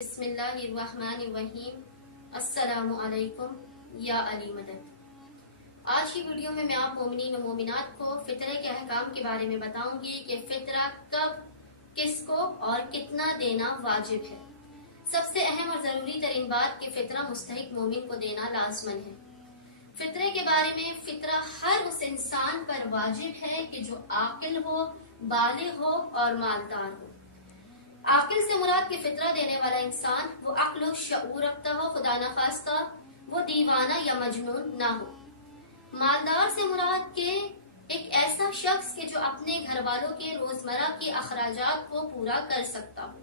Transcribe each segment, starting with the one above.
بسم اللہ الرحمن الرحیم۔ السلام علیکم یا علی مدد۔ آج کی ویڈیو میں آپ مومنین و مومنات کو فطرے کے احکام کے بارے میں بتاؤں گی کہ فطرہ کب، کس کو اور کتنا دینا واجب ہے۔ سب سے اہم اور ضروری ترین بات کہ فطرہ مستحق مومن کو دینا لازمن ہے۔ فطرے کے بارے میں فطرہ ہر اس انسان پر واجب ہے کہ جو عاقل ہو، بالغ ہو اور مالدار ہو۔ عاقل سے مراد کہ فطرہ دینے والا انسان وہ عقل و شعور رکھتا ہو، خدا نخواستہ وہ دیوانہ یا مجنون نہ ہو۔ مالدار سے مراد کہ ایک ایسا شخص کہ جو اپنے گھر والوں کے روزمرہ کے اخراجات کو پورا کر سکتا ہو۔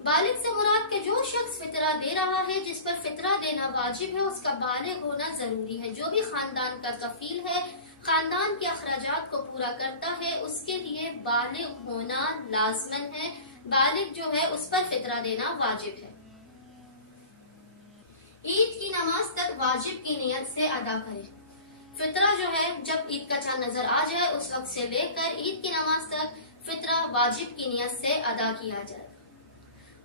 بالغ سے مراد کہ جو شخص فطرہ دے رہا ہے، جس پر فطرہ دینا واجب ہے، اس کا بالغ ہونا ضروری ہے۔ جو بھی خاندان کا کفیل ہے، خاندان کے اخراجات کو پورا کرتا ہے، اس کے لیے بالغ ہونا لازمن ہے۔ بالغ جو ہے اس پر فطرہ دینا واجب ہے۔ عید کی نماز تک واجب کی نیت سے ادا کرے۔ فطرہ جو ہے جب عید کا چاند نظر آ جائے اس وقت سے لے کر عید کی نماز تک فطرہ واجب کی نیت سے ادا کیا جائے۔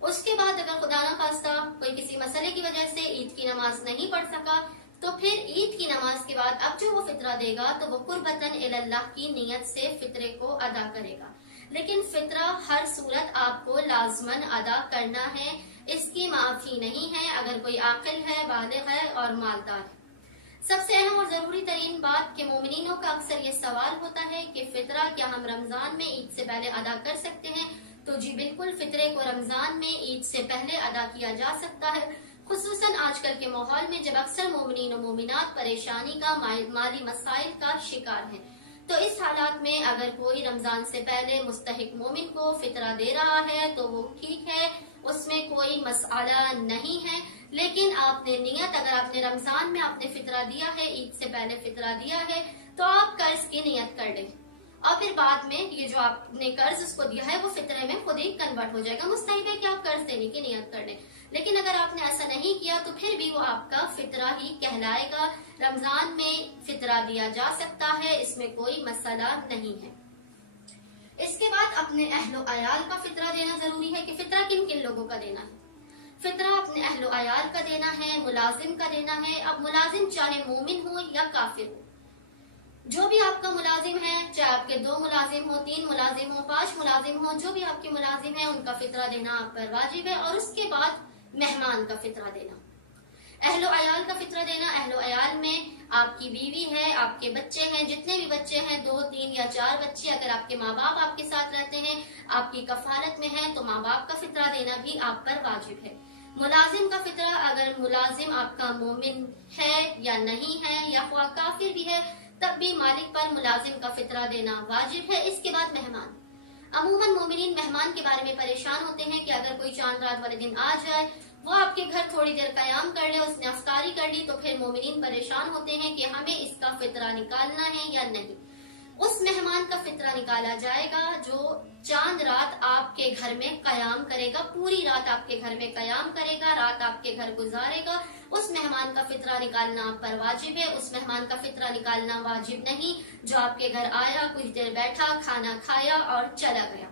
اس کے بعد اگر خدا نخواستہ کوئی کسی مسئلے کی وجہ سے عید کی نماز نہیں پڑھ سکا تو پھر عید کی نماز کے بعد اب جو وہ فطرہ دے گا تو وہ قربتاً اللہ کی نیت سے فطرے کو ادا کرے گا۔ لیکن فطرہ ہر صورت آپ کو لازمن ادا کرنا ہے، اس کی معافی نہیں ہے اگر کوئی عاقل ہے، بالغ ہے اور مالدار ہے۔ سب سے اہم اور ضروری ترین بات کہ مومنینوں کا اکثر یہ سوال ہوتا ہے کہ فطرہ کیا ہم رمضان میں عید سے پہلے ادا کر سکتے ہیں؟ تو جی بالکل، فطرے کو رمضان میں عید سے پہلے ادا کیا جا سکتا ہے، خصوصاً آج کل کے ماحول میں جب اکثر مومنین و مومنات پریشانی کا، مالی مسائل کا شکار ہیں۔ تو اس حالات میں اگر کوئی رمضان سے پہلے مستحق مومن کو فطرہ دے رہا ہے تو وہ ٹھیک ہے، اس میں کوئی مسئلہ نہیں ہے۔ لیکن آپ نے نیت، اگر آپ نے رمضان میں آپ نے فطرہ دیا ہے، عید سے پہلے فطرہ دیا ہے، تو آپ قرض کی نیت کر لیں اور پھر بعد میں یہ جو آپ نے قرض اس کو دیا ہے وہ فطرے میں خود ہی کنورٹ ہو جائے گا۔ مستحب ہے کہ آپ قرض دینے کی نیت کر لیں، لیکن اگر آپ نے ایسا نہیں کیا تو پھر بھی وہ آپ کا فطرہ ہی کہلائے گا۔ رمضان میں فطرہ دیا جا سکتا ہے، اس میں کوئی مسئلہ نہیں ہے۔ اس کے بعد اپنے اہل و عیال کا فطرہ دینا ضروری ہے کہ فطرہ کن کن لوگوں کا دینا ہے۔ فطرہ اپنے اہل و عیال کا دینا ہے، ملازم کا دینا ہے۔ اب ملازم چاہے مومن ہو یا کافر ہو، جو بھی آپ کا ملازم ہے، چاہے آپ کے 2 ملازم ہو، 3 ملازم ہو، 5 ملازم ہو، جو بھی آپ کے ملازم ہیں ان کا فطرہ دینا آپ پر واجب ہے۔ اور اس کے بعد مہمان کا فطرہ دینا، اہل و عیال کا فطرہ دینا۔ اہل و عیال میں آپ کی بیوی ہے، آپ کے بچے ہیں، جتنے بھی بچے ہیں 2، 3 یا 4 بچے، اگر آپ کے ماں باپ آپ کے ساتھ رہتے ہیں، آپ کی کفالت میں ہیں، تو ماں باپ کا فطرہ دینا بھی آپ پر واجب ہے۔ ملازم کا فطرہ، اگر ملازم آپ کا مومن ہے یا نہیں ہے یا خواہ کافر بھی ہے تب بھی مالک پر ملازم کا فطرہ دینا واجب ہے۔ اس کے بعد مہمان۔ عموماً مومنین مہمان کے بارے میں پریشان ہوتے ہیں کہ اگر کوئی چاند رات والے دن آ جائے، وہ آپ کے گھر تھوڑی دیر قیام کر لے، اس نے افطاری کر لی، تو پھر مومنین پریشان ہوتے ہیں کہ ہمیں اس کا فطرہ نکالنا ہے یا نہیں۔ اس مہمان کا فطرہ نکالا جائے گا جو چاند رات آپ کے گھر میں قیام کرے گا، پوری رات آپ کے گھر میں قیام کرے گا، رات آپ کے گھر گزارے گا۔ اس مہمان کا فطرہ نکالنا آپ پر واجب ہے۔ اس مہمان کا فطرہ نکالنا واجب نہیں جو آپ کے گھر آیا، کچھ دیر بیٹھا، کھانا کھایا اور چلا گیا۔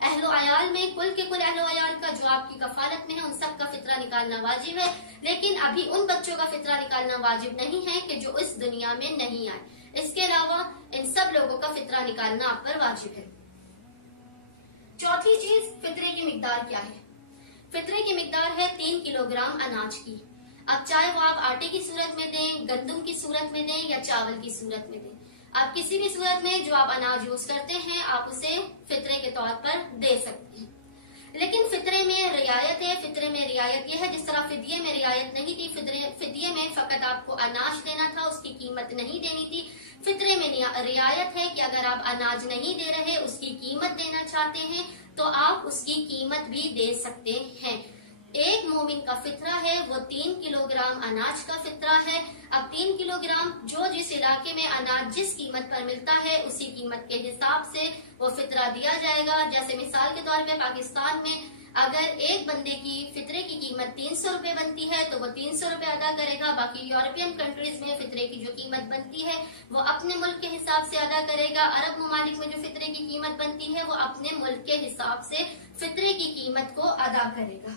اہل و عیال میں کل کے کل اہل و عیال کا جو آپ کی کفالت میں ہے ان سب کا فطرہ نکالنا واجب ہے، لیکن ابھی ان بچوں کا فطرہ نکالنا واجب نہیں ہے کہ جو اس دنیا میں نہیں آئے۔ اس کے علاوہ ان سب لوگوں کا فطرہ نکالنا آپ پر واجب ہے۔ چوتھی چیز، فطرے کی مقدار کیا ہے؟ فطرے کی مقدار ہے 3 کلو گرام اناج کی۔ اب چاہے وہ آپ آٹے کی صورت میں دیں، گندم کی صورت میں دیں یا چاول کی صورت میں دیں، آپ کسی بھی صورت میں جو آپ اناج یوز کرتے ہیں آپ اسے فطرے کے طور پر دے سکتے ہیں۔ لیکن فطرے میں رعایت ہے۔ فطرے میں رعایت یہ ہے، جس طرح فدیے میں رعایت نہیں تھی، فدیے میں فقط آپ کو اناج دینا تھا، اس کی قیمت نہیں دینی تھی۔ فطرے میں رعایت ہے کہ اگر آپ اناج نہیں دے رہے، اس کی قیمت دینا چاہتے ہیں تو آپ اس کی قیمت بھی دے سکتے ہیں۔ ایک مومن کا فطرہ ہے وہ 3 کلو گرام اناج کا فطرہ ہے۔ اب 3 کلو گرام جو جس علاقے میں اناج جس قیمت پر ملتا ہے اسی قیمت کے حساب سے وہ فطرہ دیا جائے گا۔ جیسے مثال کے طور پہ پاکستان میں اگر ایک بندے کی فطرے کی قیمت 300 روپے بنتی ہے تو وہ 300 روپے ادا کرے گا۔ باقی یورپین کنٹریز میں فطرے کی جو قیمت بنتی ہے وہ اپنے ملک کے حساب سے ادا کرے گا۔ عرب ممالک میں جو فطرے کی قیمت بنتی ہے وہ اپنے ملک کے حساب سے فطرے کی قیمت کو ادا کرے گا۔